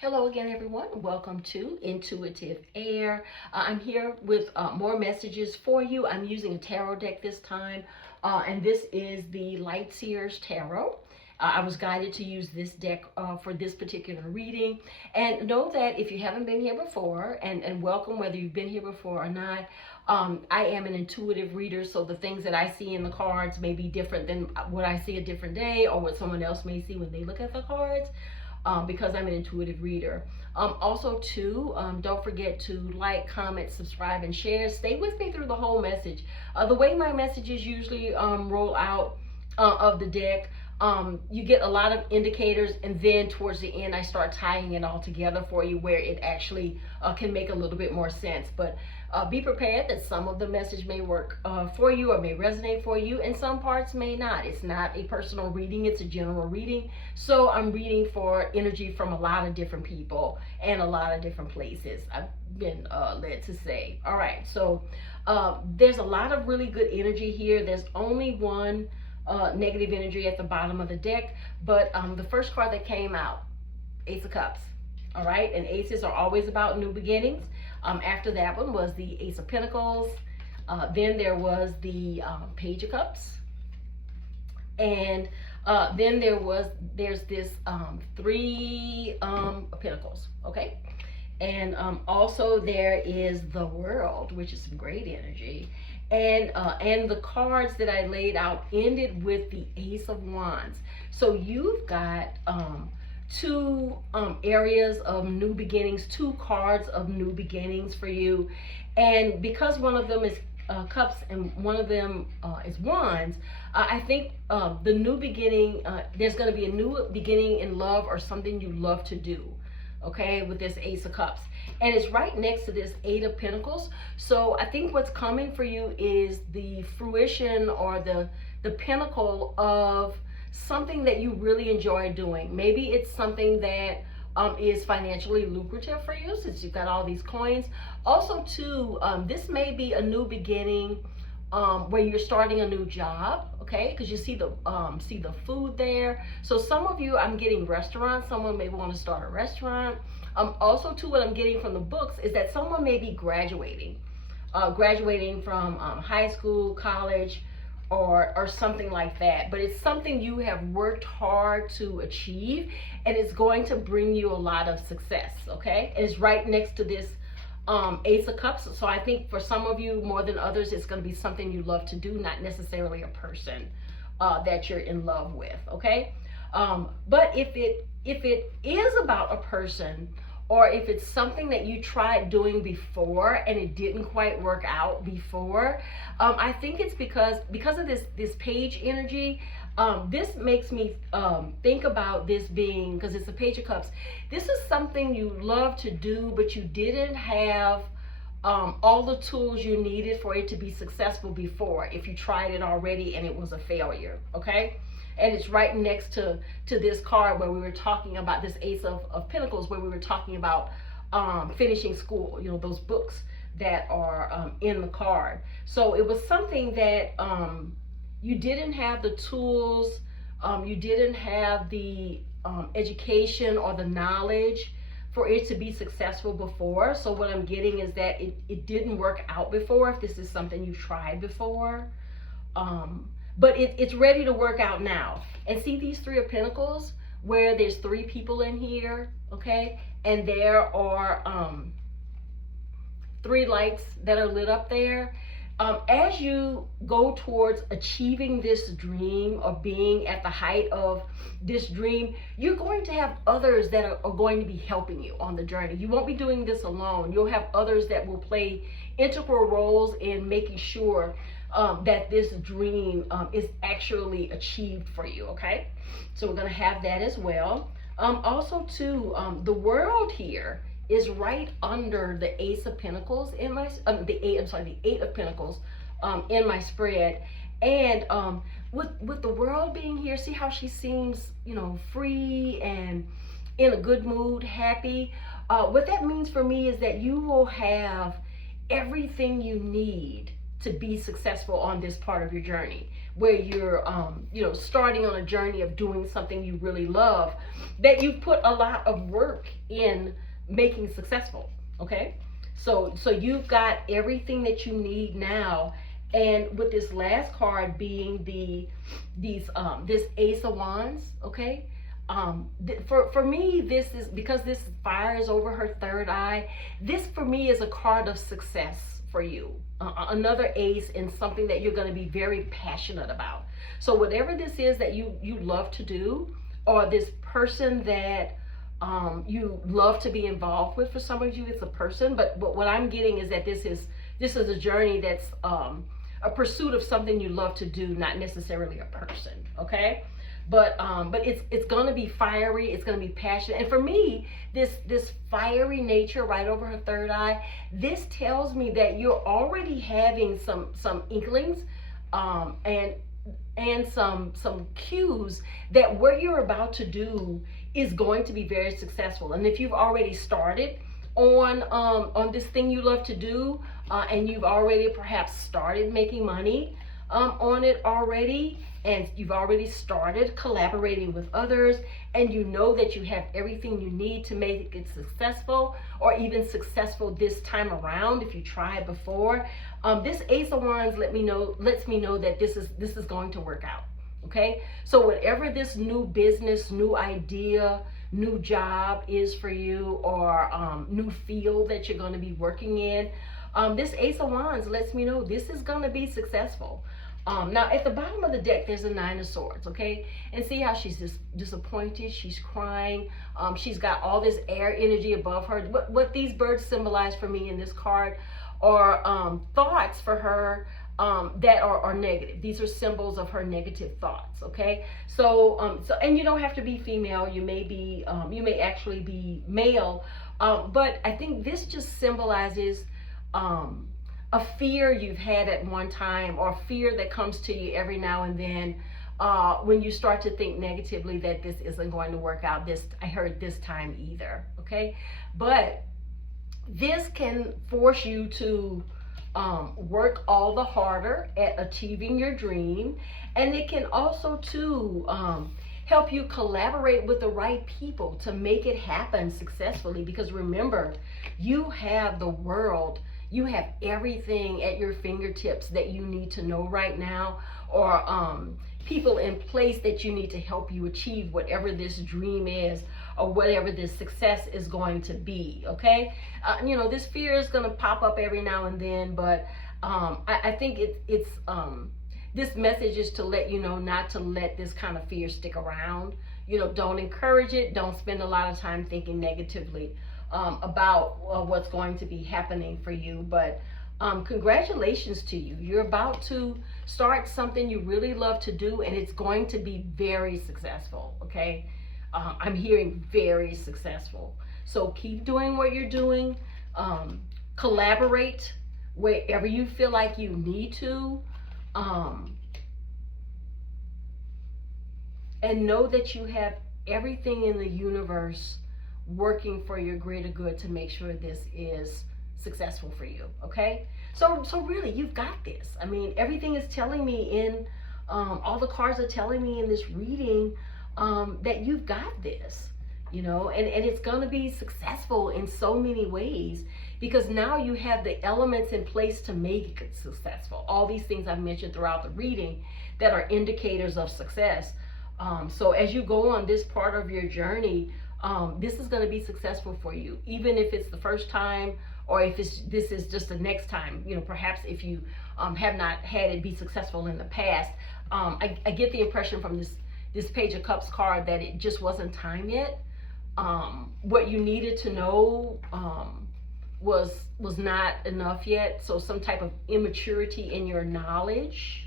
Hello again, everyone. Welcome to Intuitive Air. I'm here with more messages for you. I'm using a tarot deck this time, and this is the Light Seers Tarot. I was guided to use this deck for this particular reading. And know that if you haven't been here before, and welcome whether you've been here before or not, I am an intuitive reader, so the things that I see in the cards may be different than what I see a different day or what someone else may see when they look at the cards. Because I'm an intuitive reader. Also, too, don't forget to like, comment, subscribe, and share. Stay with me through the whole message. The way my messages usually roll out of the deck, you get a lot of indicators, and then towards the end, I start tying it all together for you where it actually can make a little bit more sense. But be prepared that some of the message may work for you or may resonate for you, and some parts may not. It's not a personal reading, it's a general reading. So I'm reading for energy from a lot of different people and a lot of different places, I've been led to say. All right, so there's a lot of really good energy here. There's only one negative energy at the bottom of the deck, but the first card that came out, Ace of Cups. All right, and aces are always about new beginnings. After that one was the Ace of Pentacles. Then there was the Page of Cups. And then there's this Three of Pentacles, okay? And also there is the World, which is some great energy. And the cards that I laid out ended with the Ace of Wands. So you've got two areas of new beginnings, two cards of new beginnings for you. And because one of them is cups and one of them is wands, I think the new beginning, there's going to be a new beginning in love or something you love to do, okay, with this Ace of Cups. And it's right next to this Eight of Pentacles. So I think what's coming for you is the fruition or the pinnacle of something that you really enjoy doing. Maybe it's something that is financially lucrative for you, since you've got all these coins. Also, too, this may be a new beginning where you're starting a new job, okay? Because you see the food there. So some of you, I'm getting restaurants. Someone may want to start a restaurant. Also, too, what I'm getting from the books is that someone may be graduating from high school, college, or something like that. But it's something you have worked hard to achieve, and it's going to bring you a lot of success, okay? And it's right next to this Ace of Cups. So I think for some of you more than others, it's going to be something you love to do, not necessarily a person that you're in love with, okay? But if it is about a person, or if it's something that you tried doing before and it didn't quite work out before, I think it's because of this page energy. This makes me think about this being, because it's a Page of Cups, this is something you love to do, but you didn't have all the tools you needed for it to be successful before, if you tried it already and it was a failure, okay? And it's right next to this card where we were talking about this Ace of Pentacles, where we were talking about finishing school, you know, those books that are in the card. So it was something that you didn't have the tools, you didn't have the education or the knowledge for it to be successful before. So what I'm getting is that it didn't work out before, if this is something you've tried before. But it's ready to work out now. And see these Three of Pentacles, where there's three people in here, okay? And there are three lights that are lit up there. As you go towards achieving this dream, or being at the height of this dream, you're going to have others that are going to be helping you on the journey. You won't be doing this alone. You'll have others that will play integral roles in making sure that this dream is actually achieved for you, okay? So we're going to have that as well. Also, too, the World here is right under the Ace of Pentacles in my the Eight of Pentacles in my spread. And with the World being here, see how she seems, you know, free and in a good mood, happy. What that means for me is that you will have everything you need to be successful on this part of your journey. where you're starting on a journey of doing something you really love, that you've put a lot of work in making successful. Okay, so you've got everything that you need now. And with this last card being this Ace of Wands, okay, for me, this is because this fire is over her third eye. This for me is a card of success for you. Another ace in something that you're going to be very passionate about. So whatever this is that you love to do, or this person that you love to be involved with. For some of you, it's a person, but what I'm getting is that this is a journey that's a pursuit of something you love to do, not necessarily a person. Okay, but it's gonna be fiery. It's gonna be passionate. And for me, this fiery nature right over her third eye, this tells me that you're already having some inklings, and some cues that what you're about to do is going to be very successful. And if you've already started on this thing you love to do, and you've already perhaps started making money on it already, and you've already started collaborating with others, and you know that you have everything you need to make it successful, or even successful this time around if you tried before, this Ace of Wands lets me know that this is going to work out. Okay, so whatever this new business, new idea, new job is for you, or new field that you're going to be working in, this Ace of Wands lets me know this is going to be successful. Now at the bottom of the deck, there's a Nine of Swords, okay? And see how she's disappointed, she's crying, she's got all this air energy above her. What these birds symbolize for me in this card are thoughts for her that are negative. These are symbols of her negative thoughts, okay? So and you don't have to be female, you may actually be male, but I think this just symbolizes a fear you've had at one time, or fear that comes to you every now and then, when you start to think negatively that this isn't going to work out this time either, okay? But this can force you to work all the harder at achieving your dream, and it can also too help you collaborate with the right people to make it happen successfully. Because remember, you have the world, you have everything at your fingertips that you need to know right now, or people in place that you need to help you achieve whatever this dream is, or whatever this success is going to be, okay? This fear is going to pop up every now and then, but I think it's this message is to let you know not to let this kind of fear stick around. Don't encourage it. Don't spend a lot of time thinking negatively about what's going to be happening for you. But congratulations to you. You're about to start something you really love to do, and it's going to be very successful, okay? I'm hearing very successful. So keep doing what you're doing. Collaborate wherever you feel like you need to. And know that you have everything in the universe working for your greater good to make sure this is successful for you, okay? So really, you've got this. I mean, everything is telling me in, all the cards are telling me in this reading that you've got this, and it's going to be successful in so many ways, because now you have the elements in place to make it successful. All these things I've mentioned throughout the reading that are indicators of success. So as you go on this part of your journey, this is going to be successful for you, even if it's the first time, or if this is just the next time. Perhaps if you have not had it be successful in the past. I get the impression from this Page of Cups card that it just wasn't time yet. What you needed to know was not enough yet. So some type of immaturity in your knowledge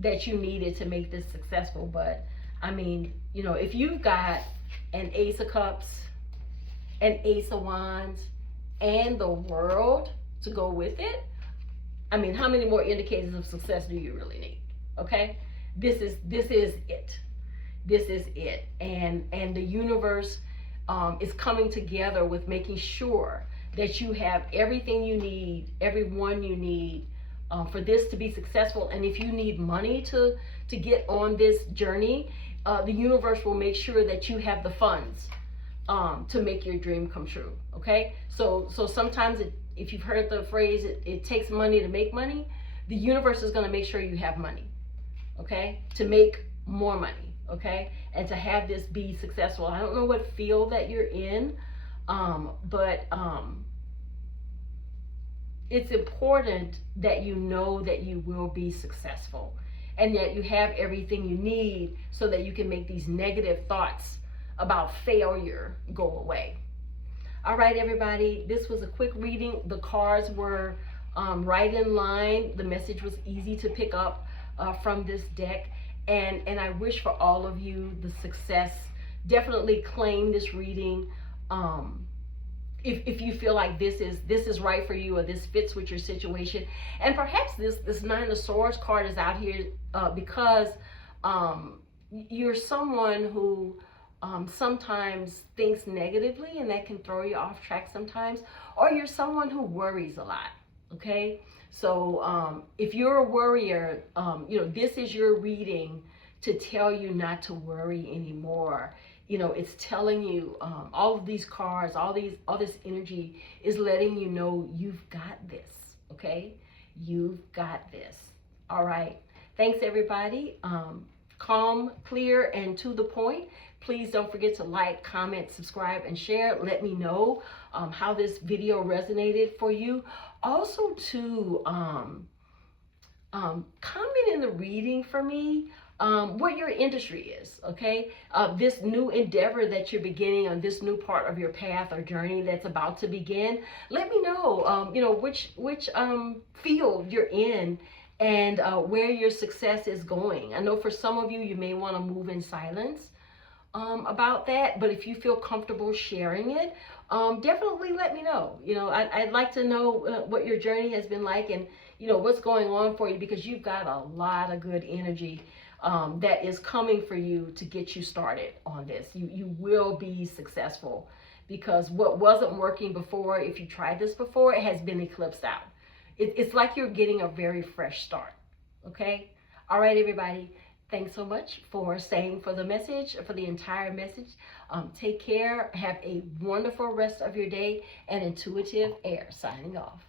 that you needed to make this successful. But I mean, if you've got an Ace of Cups, an Ace of Wands, and the World to go with it, I mean, how many more indicators of success do you really need? Okay, this is it. This is it. And the universe is coming together with making sure that you have everything you need, everyone you need, for this to be successful. And if you need money to get on this journey, the universe will make sure that you have the funds to make your dream come true. Okay, so sometimes if you've heard the phrase, it takes money to make money, the universe is going to make sure you have money, okay, to make more money, okay, and to have this be successful. I don't know what field that you're in, but it's important that you know that you will be successful and that you have everything you need so that you can make these negative thoughts about failure go away. All right, everybody, this was a quick reading. The cards were right in line. The message was easy to pick up from this deck. And I wish for all of you the success. Definitely claim this reading. If you feel like this is right for you, or this fits with your situation. And perhaps this Nine of Swords card is out here because you're someone who sometimes thinks negatively, and that can throw you off track sometimes, or you're someone who worries a lot. Okay, so if you're a worrier, this is your reading to tell you not to worry anymore. It's telling you, all of these cards, all this energy is letting you know you've got this. Okay, you've got this. All right, thanks everybody. Calm, clear, and to the point. Please don't forget to like, comment, subscribe, and share. Let me know how this video resonated for you. Also, to comment in the reading for me what your industry is, okay? This new endeavor that you're beginning on, this new part of your path or journey that's about to begin. Let me know, which field you're in, and where your success is going. I know for some of you, you may want to move in silence about that, but if you feel comfortable sharing it, definitely let me know. I'd like to know what your journey has been like, and what's going on for you, because you've got a lot of good energy that is coming for you to get you started on this. You will be successful, because what wasn't working before, if you tried this before, it has been eclipsed out. It's like you're getting a very fresh start. Okay, all right, everybody. Thanks so much for staying for the message, for the entire message. Take care. Have a wonderful rest of your day. And Intuitive Air signing off.